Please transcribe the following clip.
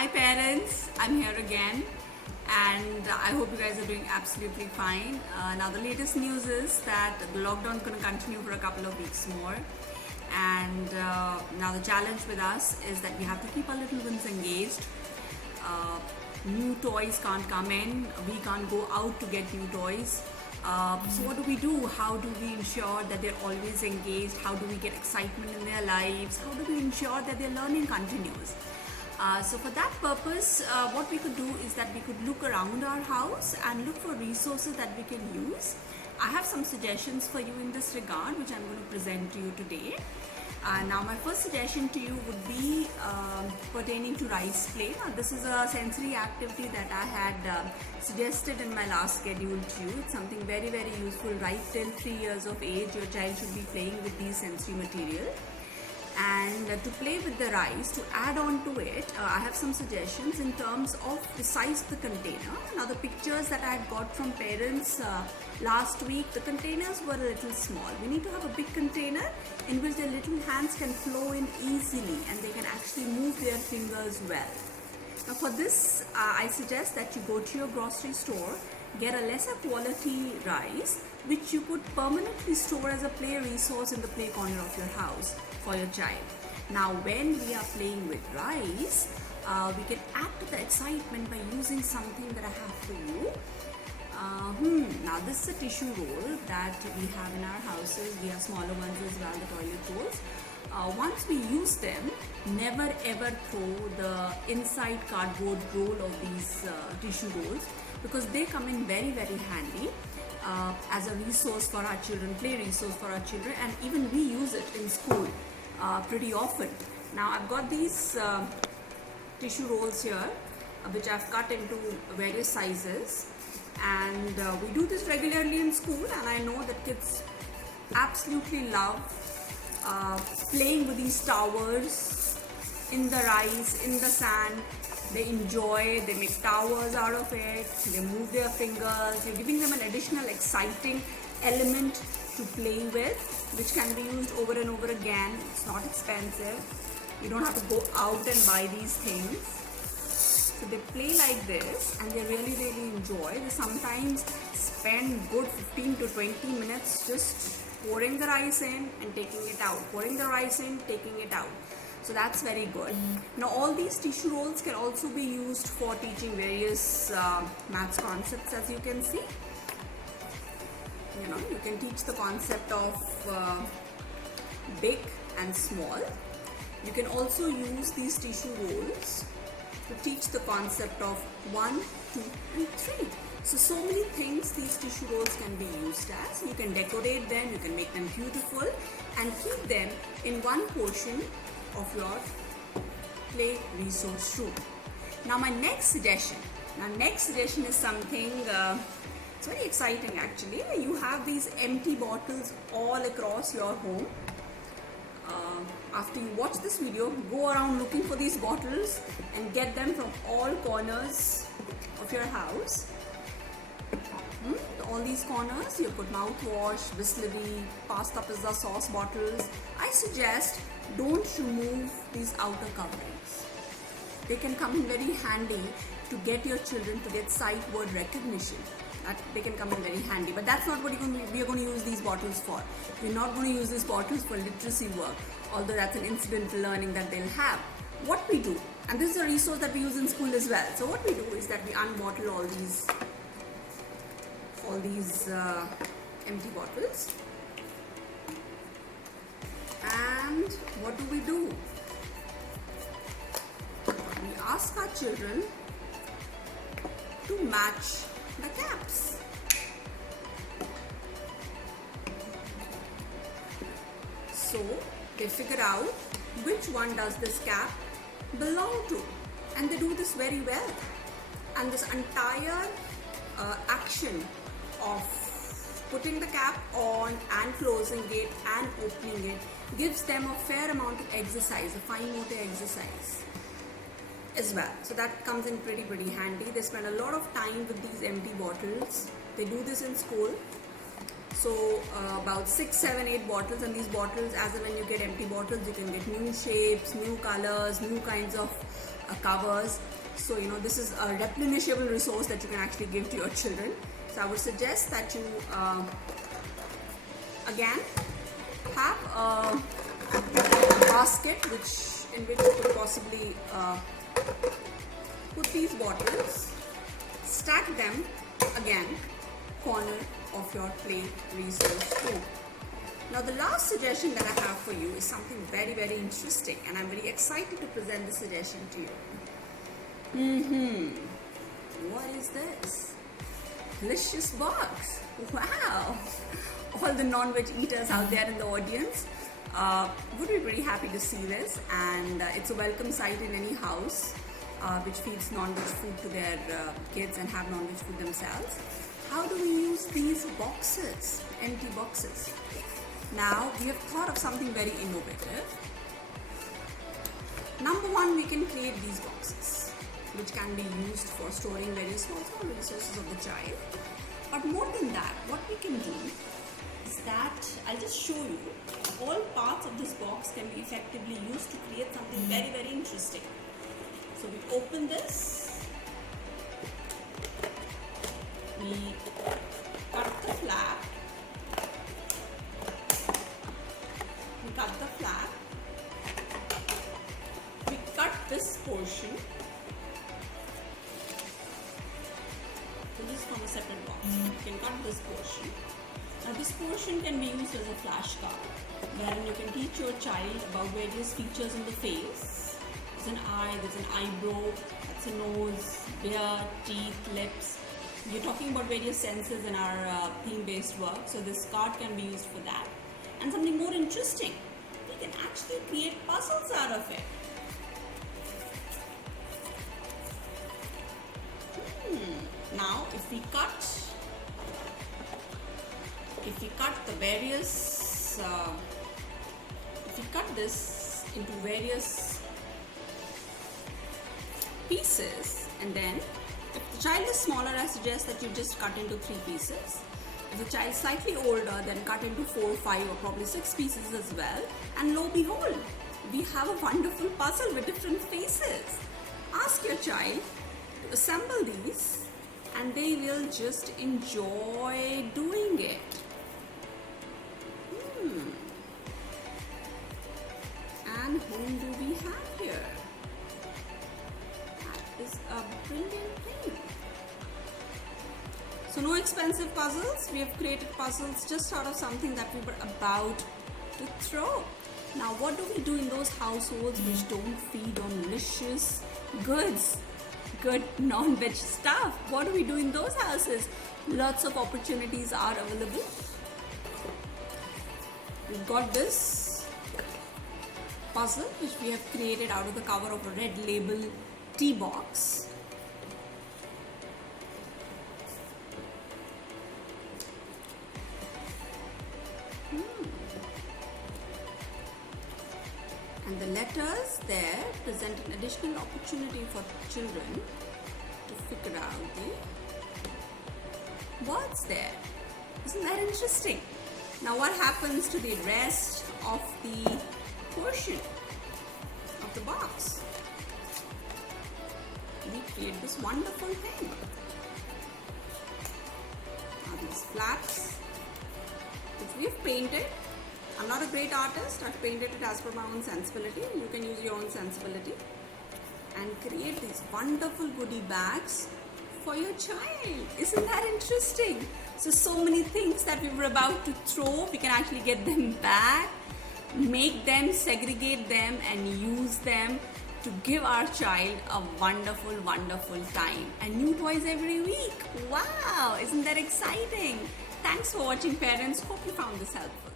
Hi parents, I'm here again and I hope you guys are doing absolutely fine. Now the latest news is that the lockdown is going to continue for a couple of weeks more, and now the challenge with us is that we have to keep our little ones engaged. New toys can't come in, we can't go out to get new toys. So what do? How do we ensure that they're always engaged? How do we get excitement in their lives? How do we ensure that their learning continues? So for that purpose, what we could do is that we could look around our house and look for resources that we can use. I have some suggestions for you in this regard, which I'm going to present to you today. Now my first suggestion to you would be pertaining to rice play. Now this is a sensory activity that I had suggested in my last schedule to you. It's something very useful. Right till 3 years of age, your child should be playing with these sensory material. And to play with the rice, to add on to it, I have some suggestions in terms of the size of the container. Now the pictures that I had got from parents last week, the containers were a little small. We need to have a big container in which their little hands can flow in easily and they can actually move their fingers well. Now for this, I suggest that you go to your grocery store, get a lesser quality rice which you could permanently store as a play resource in the play corner of your house for your child. Now when we are playing with rice, we can add to the excitement by using something that I have for you. Now this is a tissue roll that we have in our houses. We have smaller ones as well, the toilet rolls. Once we use them, never ever throw the inside cardboard roll of these tissue rolls, because they come in very handy as a resource for our children, play resource for our children, and even we use it in school pretty often. Now I've got these tissue rolls here which I've cut into various sizes, and we do this regularly in school, and I know that kids absolutely love playing with these towers in the rice, in the sand. They enjoy, they make towers out of it, they move their fingers. You're giving them an additional exciting element to play with, which can be used over and over again. It's not expensive. You don't have to go out and buy these things. So they play like this and they really enjoy. They sometimes spend good 15 to 20 minutes just pouring the rice in and taking it out, pouring the rice in, taking it out. So that's very good. Now all these tissue rolls can also be used for teaching various maths concepts, as you can see. You can teach the concept of big and small. You can also use these tissue rolls to teach the concept of 1, 2 and 3. So many things these tissue rolls can be used as. You can decorate them, you can make them beautiful and keep them in one portion of your play resource room. Now my next suggestion is something it's very exciting actually. You have these empty bottles all across your home. After you watch this video, go around looking for these bottles and get them from all corners of your house. All these corners, you put mouthwash, Bisleri, pasta, pizza sauce bottles. I suggest don't remove these outer coverings. They can come in very handy to get your children to get sight word recognition. They can come in very handy, but that's not what we are going to use these bottles for. We're not going to use these bottles for literacy work, although that's an incidental learning that they'll have. What we do, and this is a resource that we use in school as well. So what we do is that we unbottle all these empty bottles, and what do? We ask our children to match the caps. So they figure out which one does this cap belong to, and they do this very well. And this entire action of putting the cap on and closing it and opening it gives them a fair amount of exercise, a fine motor exercise as well. So that comes in pretty handy. They spend a lot of time with these empty bottles. They do this in school. So about 6, 7, 8 bottles, and these bottles, as and when you get empty bottles, you can get new shapes, new colors, new kinds of covers. So this is a replenishable resource that you can actually give to your children. So I would suggest that you again have a basket in which you could possibly put these bottles, stack them again, corner of your play resource room. Now the last suggestion that I have for you is something very, very interesting, and I'm very excited to present this suggestion to you. What is this? Delicious box. Wow. All the non-veg eaters out there in the audience would be pretty happy to see this, and it's a welcome sight in any house which feeds non-veg food to their kids and have non-veg food themselves. How do we use these boxes, empty boxes? Now we have thought of something very innovative. Number one, we can create these boxes which can be used for storing various small resources of the child. But more than that, what we can do is that I'll just show you all parts of this box can be effectively used to create something very, very interesting. So we open this, we cut the flap, we cut this portion. So this is from a separate box. You can cut this portion. Now this portion can be used as a flashcard, wherein you can teach your child about various features in the face. There's an eye, there's an eyebrow, that's a nose, beard, teeth, lips. We're talking about various senses in our theme-based work, so this card can be used for that. And something more interesting, we can actually create puzzles out of it. Now, if we cut this into various pieces, and then if the child is smaller, I suggest that you just cut into 3 pieces. If the child is slightly older, then cut into 4, 5 or probably 6 pieces as well. And lo and behold, we have a wonderful puzzle with different faces. Ask your child to assemble these, and they will just enjoy doing it. And whom do we have here? That is a brilliant thing. So no expensive puzzles. We have created puzzles just out of something that we were about to throw. Now what do we do in those households which don't feed on delicious goods? Good non-veg stuff. What do we do in those houses? Lots of opportunities are available. We've got this puzzle which we have created out of the cover of a red label tea box. And the letters there present an additional opportunity for children to figure out the words there. Isn't that interesting? Now what happens to the rest of the portion of the box? We create this wonderful thing. Now these flaps, which we've painted. I'm not a great artist. I've painted it as per my own sensibility. You can use your own sensibility and create these wonderful goodie bags for your child. Isn't that interesting? So many things that we were about to throw, we can actually get them back, make them, segregate them, and use them to give our child a wonderful, wonderful time. And new toys every week. Wow, isn't that exciting? Thanks for watching, parents. Hope you found this helpful.